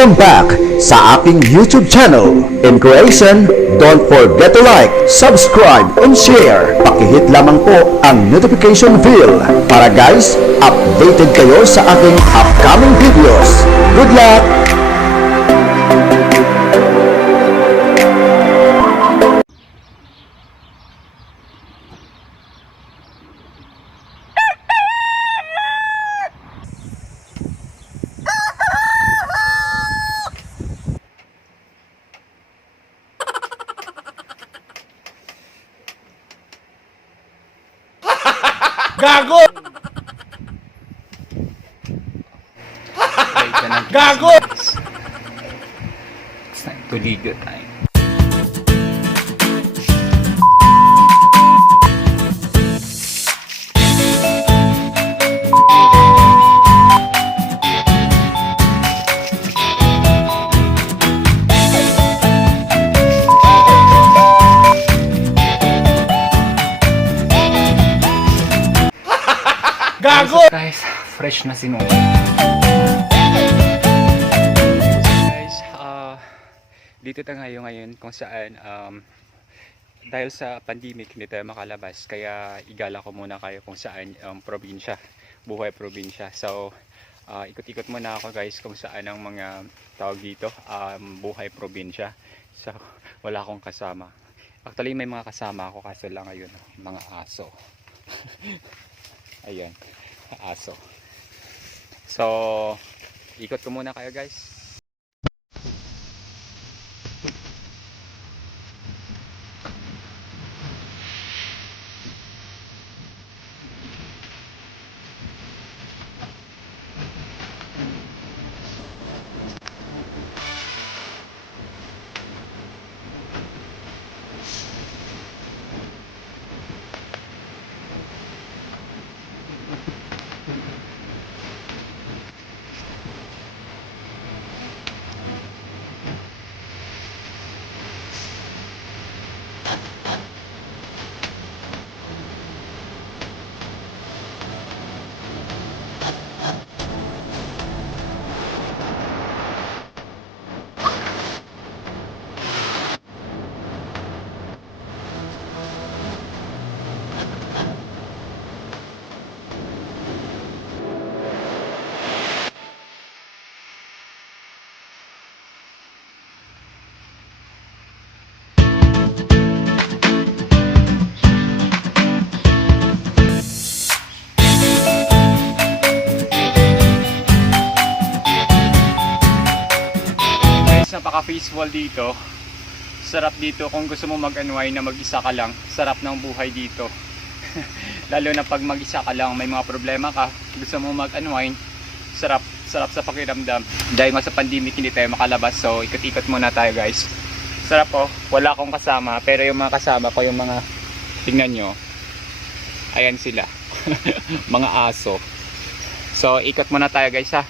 Welcome back sa aking YouTube channel. In creation, don't forget to like, subscribe, and share. Pakihit lamang po ang notification bell para guys, updated kayo sa aking upcoming videos. Good luck! Gago! Gago! It's time to ligo tayo. Gago! Guys, fresh na sinunod. Guys, dito tayo ngayon kung saan dahil sa pandemic hindi tayo makalabas, kaya igala ko muna kayo kung saan probinsya, buhay probinsya. So ikot-ikot muna ako guys kung saan ang mga tawag dito, buhay probinsya. So wala akong kasama. Actually may mga kasama ako kaso lang ngayon mga aso. Ayan, aso. So ikot ko muna kayo guys. Napaka-peaceful dito. Sarap dito kung gusto mo mag-unwind na mag-isa ka lang. Sarap ng buhay dito. Lalo na pag mag-isa ka lang, may mga problema ka, gusto mo mag-unwind, sarap sa pakiramdam. Dahil nga sa pandemic hindi tayo makalabas, so ikot-ikot muna tayo guys. Sarap oh, wala akong kasama, pero yung mga kasama ko, yung mga, tingnan nyo, ayan sila. Mga aso. So ikot muna tayo guys ha.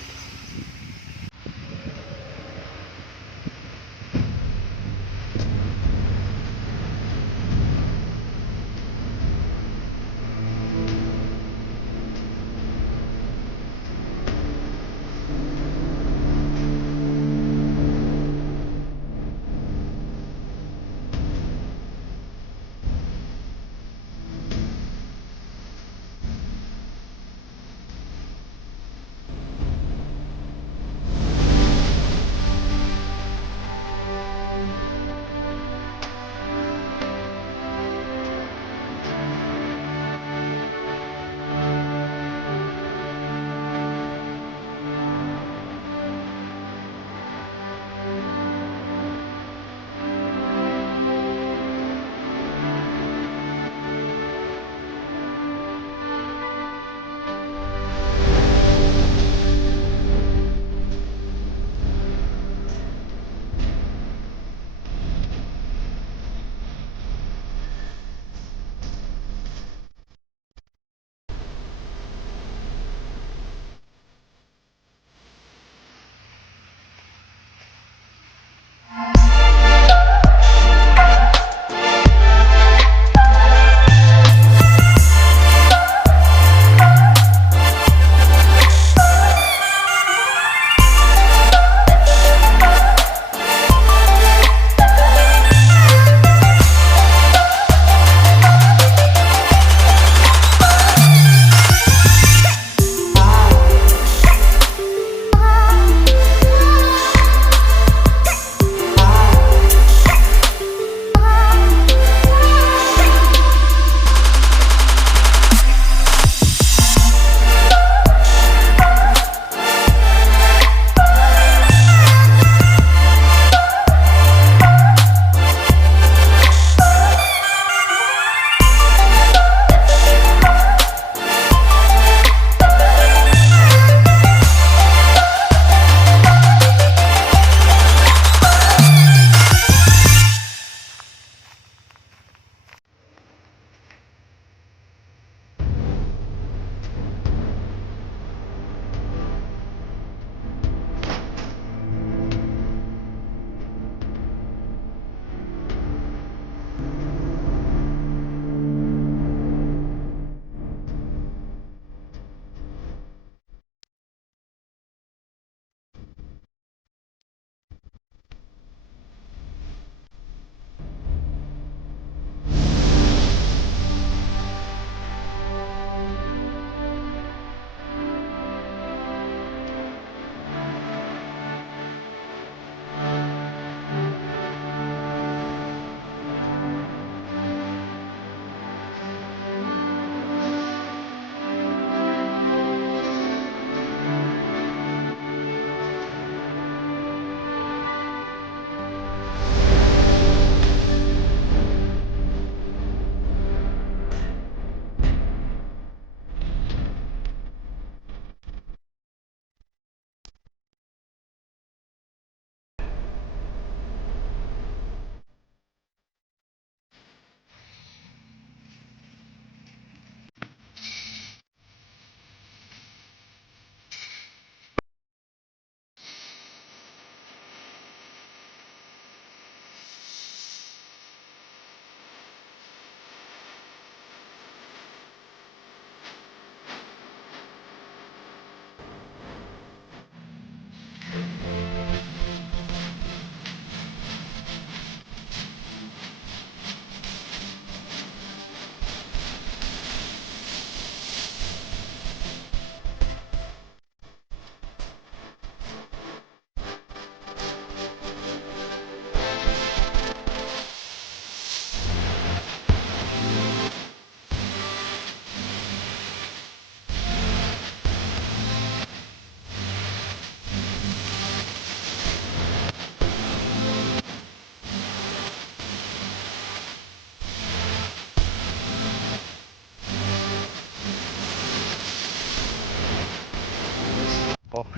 ako.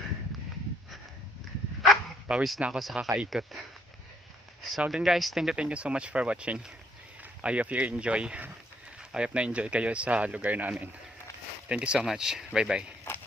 Pawis na ako sa kakaikot. So again guys, thank you so much for watching. I hope you enjoy. I hope na enjoy kayo sa lugar namin. Thank you so much. Bye bye.